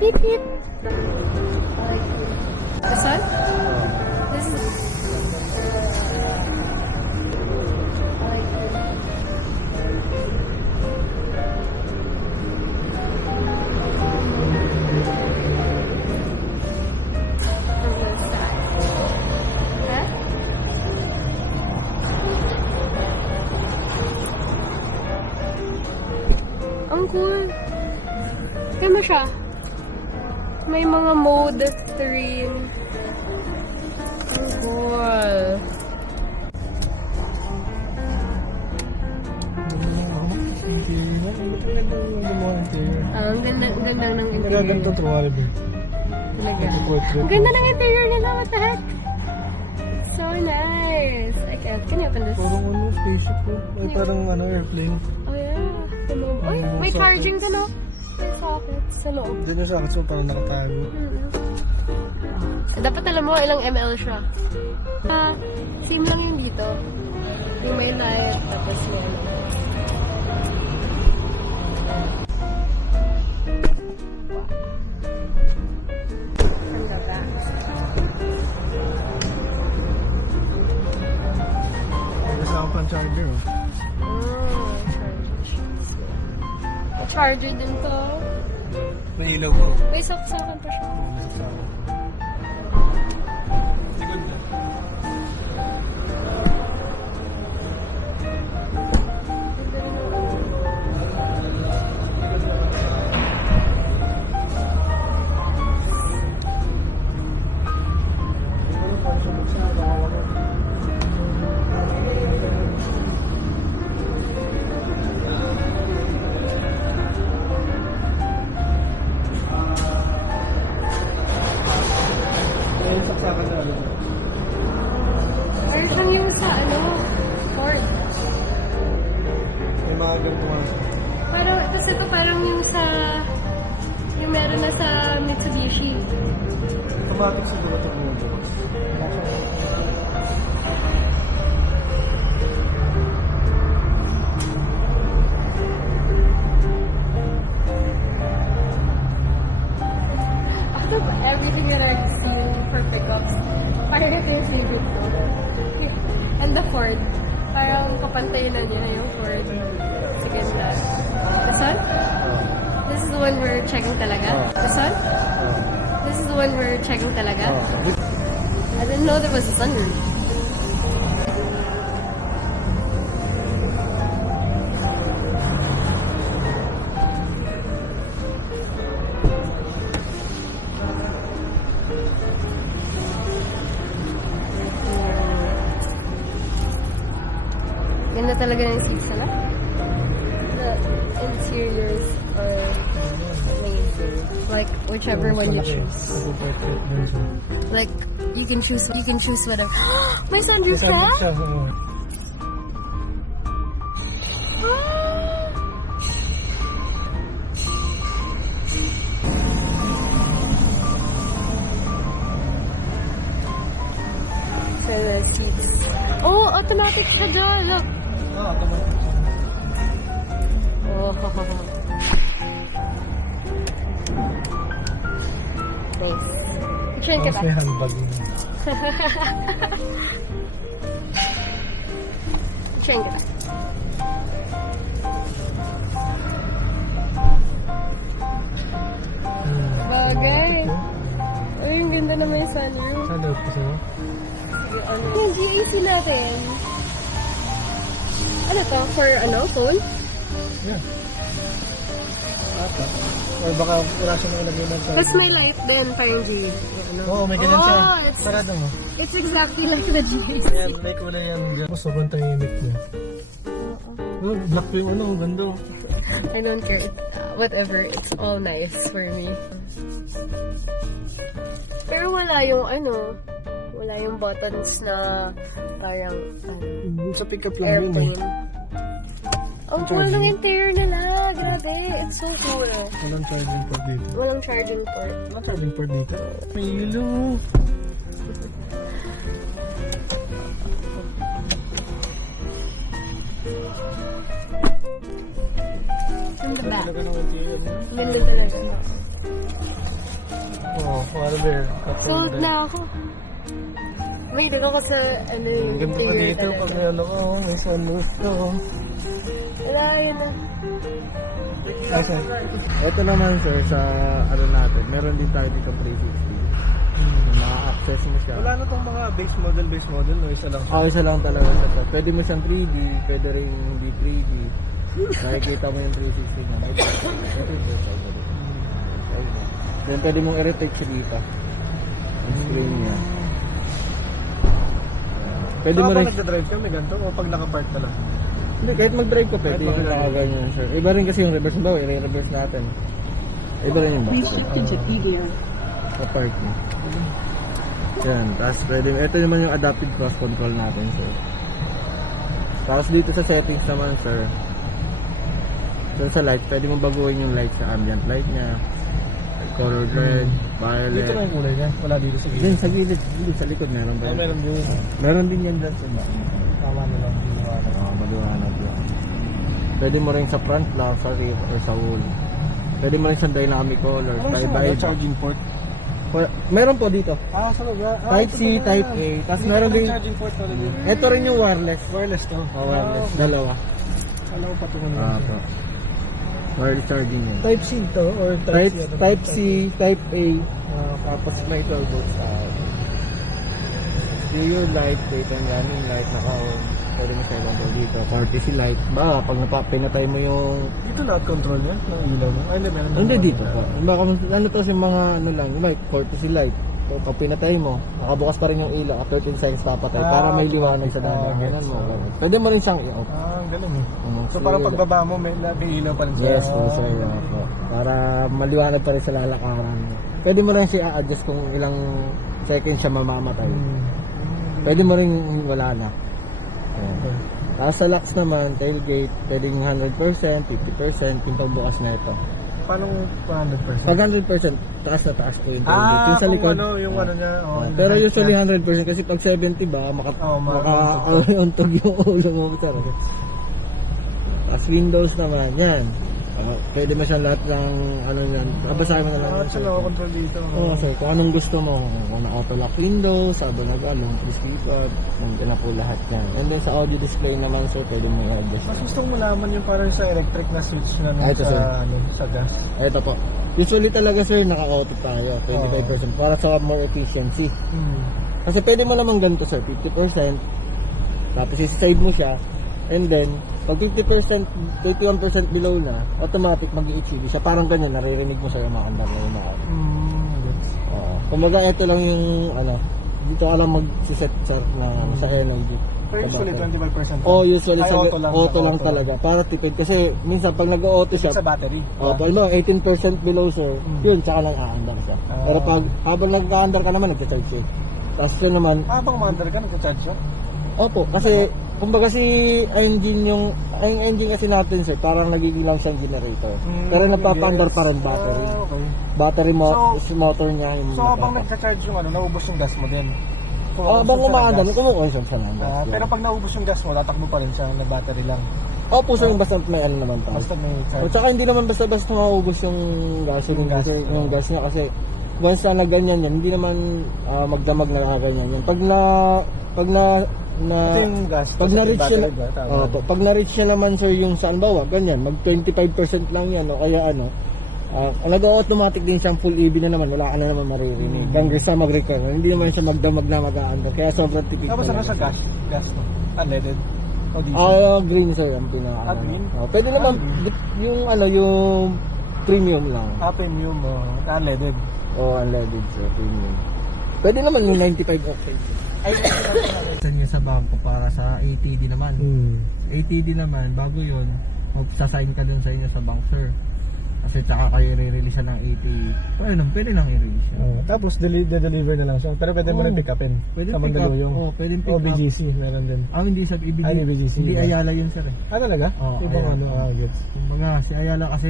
Beep beep. This one? This is... Ang cool. Kaya mo siya. May mga mode screen. Ang cool. Ang ganda ng interior. Ganito tuwali ba? Talaga. Ang ganda ng interior nila. What the heck? So nice. I can't. Can you open this? Parang ano, spaceship po. Ay, parang ano, airplane. Oh yeah. Uy, may charging ka no? May socket sa loob. Hindi na sa akin, so parang nakatago. Dapat alam mo ilang ml siya. Same lang yung dito. Yung may light, tapos may ano. From the back. Kasama pang charger, oh. Charger din to. May ilaw po. May saksakan pa siya. Likod na. Parang yung sa ano, Ford. May mga ganito nga. Parang, tapos ito parang yung sa, yung meron na sa Mitsubishi. Automatic siguro ito mo. Out of everything that I've seen for pickups, parang ito yung favorite ko. And the Ford. Parang kapantay na niya yung Ford. Sige, that. This one? This is the one we're checking talaga? This one? This is the one we're checking talaga? I didn't know there was a sunroof. Ganda talaga ng seats nila. The interiors are amazing. Like whichever one you choose. Like you can choose whatever. My sunroof Sabi pa? siya, oo. For the seats. Oh, automatic siya doon. Look. Oo, automatic siya. Oh. Thanks. Train ka Tapos ba? may handbag yun. Train ka ba? Bagay. Ay, yung ganda naman yung sunroof. Sa loob kasi, no? Yung GAC natin. Ano to? For ano? Phone? Yeah. Ata. Or baka wala siya nakalagay ng Tapos may light din, parang GAC. Ano? Oo, may ganyan siya. Oh, Sarado mo. it's exactly like the GAC. Ayan, may kulay yan dyan. Sobrang tahimik niya. Oh, black pa yung ano, ang ganda. I don't care. Whatever. It's all nice for me. Pero wala yung ano, wala yung buttons na parang Sa pickup lang yun eh. airplane. Ang cool ng interior nila. Grabe. It's so cool. Walang charging port dito. Walang charging port. Walang charging port dito. May ilaw. In the back. Talaga ng interior niya. Ganda talaga. Oo, Marvel. Sold na ako. May doon ako sa, ano yung Ang ganda pa interior dito talaga. pag ano ko, may sunroof to. Wala, yun na. Kasi, ito naman sir, sa ano natin, meron din tayo dito 360. Maka-access mo siya. Wala na tong mga base model, no? Isa lang. Isa lang talaga siya to. Pwede mo siyang 3D, pwede rin hindi 3D. Nakikita mo yung 360 na. Then pwede mong i-rotate siya dito. Ang screen niya. Pwede mo rin, nagda-drive ka, may ganito, o pag naka-park ka lang? hindi, kahit mag-drive ka pwede Kahit yung mag-drive. nakaganyan sir. Iba rin kasi yung reverse mo, i-reverse natin. Iba rin yung back. Sa park niya. Yan, tapos pwede, ito naman yung adaptive cross control natin sir. Tapos dito sa settings naman sir, dun sa light, pwede mo baguhin yung light sa ambient light niya, color red, violet. Dito lang yung kulay niya, wala dito sa Din gilid. sa gilid, dito sa likod meron ba? Meron din. Meron din yan dyan sa back. Tama na lang. Maliwanag yan. Pwede mo rin sa front lang, sa rear or sa wall. Pwede mo rin sa dynamic color, by charging port? Meron po dito. Sa lugar. Type C, Type A. Tapos meron din, charging port talaga. ito rin yung wireless. Wireless to. Wireless, dalawa. Alam ko pati mo Po. Wireless charging yun. Type C to or Type C, Type A. Tapos may 12 volts sa stereo light, daytime and running light, naka-on. Pwede mo sa ilagay dito. Courtesy light. Pag pinatay mo yung... Dito lahat control niya, ng ilaw mo. Ay, hindi, meron. Hindi dito po. Baka ano to yung mga ano lang, light, courtesy light. So, pag pinatay mo, nakabukas pa rin yung ilaw. After 10 seconds papatay para may liwanag sa daanan mo. Pwede mo rin siyang i-off. Ang galing eh. So, So, parang pagbaba mo, may ilaw pa rin siya. Yes po sir. Po. Para maliwanag pa rin sa lalakaran mo. Pwede mo rin siya adjust kung ilang seconds siya mamamatay. Pwede mo rin wala na. Ayan. Tapos sa locks naman, tailgate, pwedeng 100%, 50%, yung pagbukas na ito. Paano 100%? Pag 100%, taas na taas po yung tailgate. Yung sa likod. Yung ano niya. Pero usually 100% kasi pag 70 ba, makauntog yung ulo mo. Sir. Tapos windows naman, yan. Pwede mo siya lahat ng ano yan. Babasahin mo na lang. Saan nakakontrol dito? Oo sir, kung anong gusto mo. Kung na-auto lock window, sabi na gano'n, push keypad, nandiyan na po lahat yan. And then sa audio display naman sir, pwede mo i-adjust. Mas gusto ko malaman yung parang sa electric na switch na Ito, sir. sa gas. Ito po. Usually talaga sir, naka-auto tayo, 25% para sa more efficiency. Kasi pwede mo naman ganito sir, 50%, tapos isi-save mo siya, and then, pag 50%, 81% below na, automatic mag-i-HCD siya. Parang ganyan, naririnig mo sa yung mga andar na yung mga. Kumbaga, ito lang yung, dito ka lang mag-set sir na sa energy. So usually 25%? Usually Ay, sa auto lang talaga. Para tipid. Kasi minsan pag nag-auto siya, sa battery? pag 18% below sir, yun, tsaka lang aandar siya. Pero pag habang nag-aandar ka naman, nag-charge siya. Tapos yun naman, Habang maandar ka, nag-charge siya? opo, kasi kumbaga si engine ang engine kasi natin sir, parang nagiging lang siyang generator. Pero nagpapaandar pa rin battery. Okay. Battery mo, motor niya yung So habang nagka-charge yung naubos yung gas mo din? habang umaandar, kumukonsume siya ng gas. Pero pag naubos yung gas mo, tatakbo pa rin siya na battery lang? Opo sir, yung basta may ano naman tayo. Basta may At charge? saka hindi naman basta-basta maubos yung gasoline kasi yung gas niya kasi once na ganyan yan, hindi naman magdamag na ganyan yan. Pag Ito yung gas. pag na-reach siya, battery ba? Tama. pag na-reach siya naman sir yung saan bawa, ganyan, mag 25% lang yan o kaya nag-automatic din siyang full EV na naman, wala ka na naman maririnig. Hanggang sa mag-recover, hindi naman siya magdamag na mag-aandar, kaya sobrang tipid. Tapos ano sa gas? Gas mo? Unleaded? O diesel? Green sir ang pinaka. Green? Pwede naman yung premium lang. Premium o unleaded? Unleaded sir, premium. Pwede naman yung 95 octane. Sa niya sa bangko para sa ATD naman. ATD naman, bago yun, magsasign ka dun sa inyo sa bank sir. Kasi tsaka kayo i-release siya ng ATD. Pwede nang i-release siya. Tapos de-deliver na lang siya. Pero pwede mo rin pick upin. Pwede sa pick up. Mandaluyong. Pwede pick O up. BGC, meron din. Hindi sa ibig. Hindi BGC. Hindi Ayala yun sir eh. Talaga? Ibang gets. Kumbaga, si Ayala kasi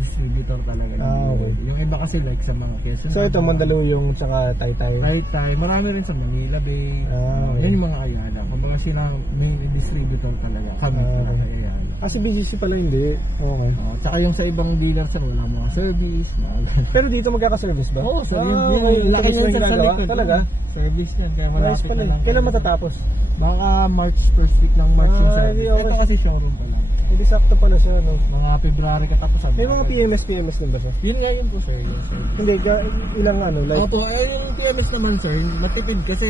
distributor talaga. Okay. Yung iba kasi like sa mga Quezon. So ito, Mandaluyong tsaka Taytay. Taytay, marami rin sa Manila Bay. Okay. Yan yung mga Ayala. Kumbaga sila may distributor talaga. Kami talaga Ayala. Kasi BGC pala hindi. Okay. Tsaka yung sa ibang dealer sir, wala mga service, mga ganun. Pero dito magkaka-service ba? Oo, sir. Yun, okay. laki Ito yun mismo sir sa ginagawa? likod. Talaga? Service yan, kaya Nice malapit pala na eh. lang. Kailan matatapos? Baka March first week ng March yung Ah, service. hindi, okay. Ito kasi showroom pa lang. Hindi sakto pala siya, no? Mga February katapusan. May mga PMS din ba siya? Yun nga yun po sir. Yun, sir. Hindi, ilang ano, like... Opo, yung PMS naman sir, matipid kasi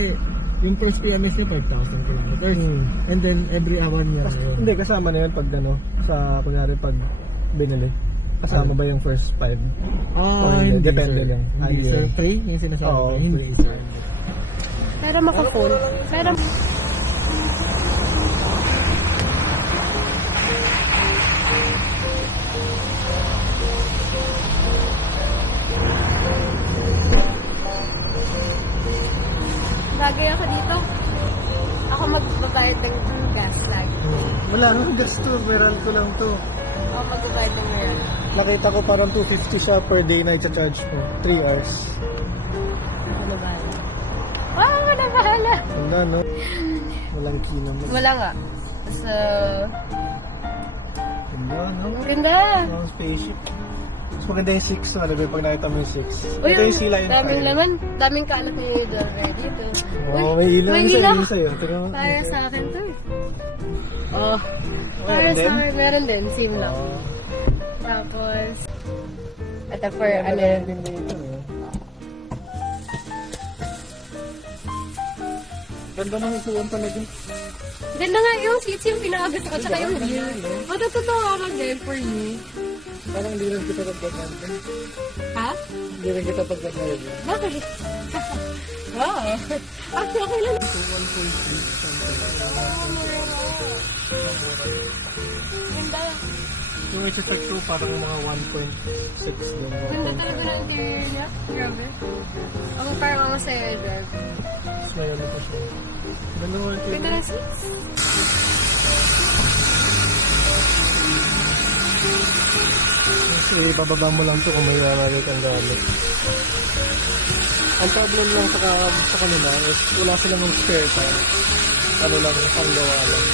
yung first PMS niya 5,000 kilometers. And then every hour niya yun. Hindi, kasama na yun pag ano, sa, kunyari pag binili. Kasama ba yung first 5? Hindi, Depende sir. lang. Hindi sir, free yung sinasabi. Oo, ko. Hindi sir. Pero maka-phone. Pero... Bagay ako dito. Ako magbabayad ng gas lagi. Wala, no? Gas to. Meron ko lang to. Ako magbabayad ng meron. Nakita ko parang 250 siya per day na i-charge mo. 3 hours. Ako na bahala. Wow, ako na bahala. Wala, no? Walang key naman. Wala nga. So, Wala, no? ang ganda. Ang spaceship. Mas maganda yung 6, ano ba? Pag nakita mo yung 6. Uy, Ito yung Sea Lion daming 5. laman. Daming kalat ni Dollar dito. Oo, may ilaw. may May ilaw. ilaw sa'yo. Tingnan mo. Para sa akin to. Oh, para Meron sa din? akin. Meron din. Same lang. Tapos, ito for ano Meron yan. din dito, eh. Ganda ng isuwan talaga. Ganda nga yung seats yung pinakagusto ko. Tsaka yung view. Matutuwa ako din for you. Parang hindi rin kita pagdagan. Ha? Hindi rin kita pagdagan. Bakit? Wow. Actually, okay lang. Ganda. Yung HFX 2 parang mga 1.6 din. Ganda talaga ng interior niya. Grabe. Ako parang ako sa'yo, drive. Tapos may ano pa siya. Ganda naman ito. Ganda ng seats. Kasi bababa mo lang ito kung may marami kang gamit. Ang problem lang sa kanila is wala silang ng spare tire. Ano lang, panggawa lang.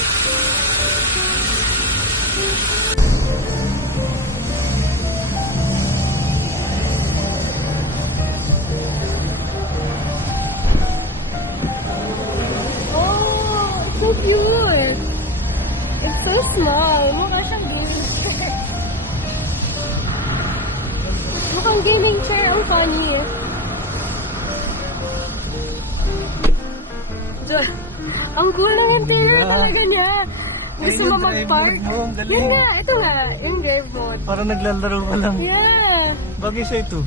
Oh, it's so cute. It's so small. Mukha siyang gaming chair. Mukhang gaming chair. Ang funny eh. Ang cool ng interior talaga niya. Gusto mo mag-park? Mo, ang galing. Yun nga, ito nga. Yung drive mode. Parang naglalaro ka lang. Yeah. Bagay siya ito.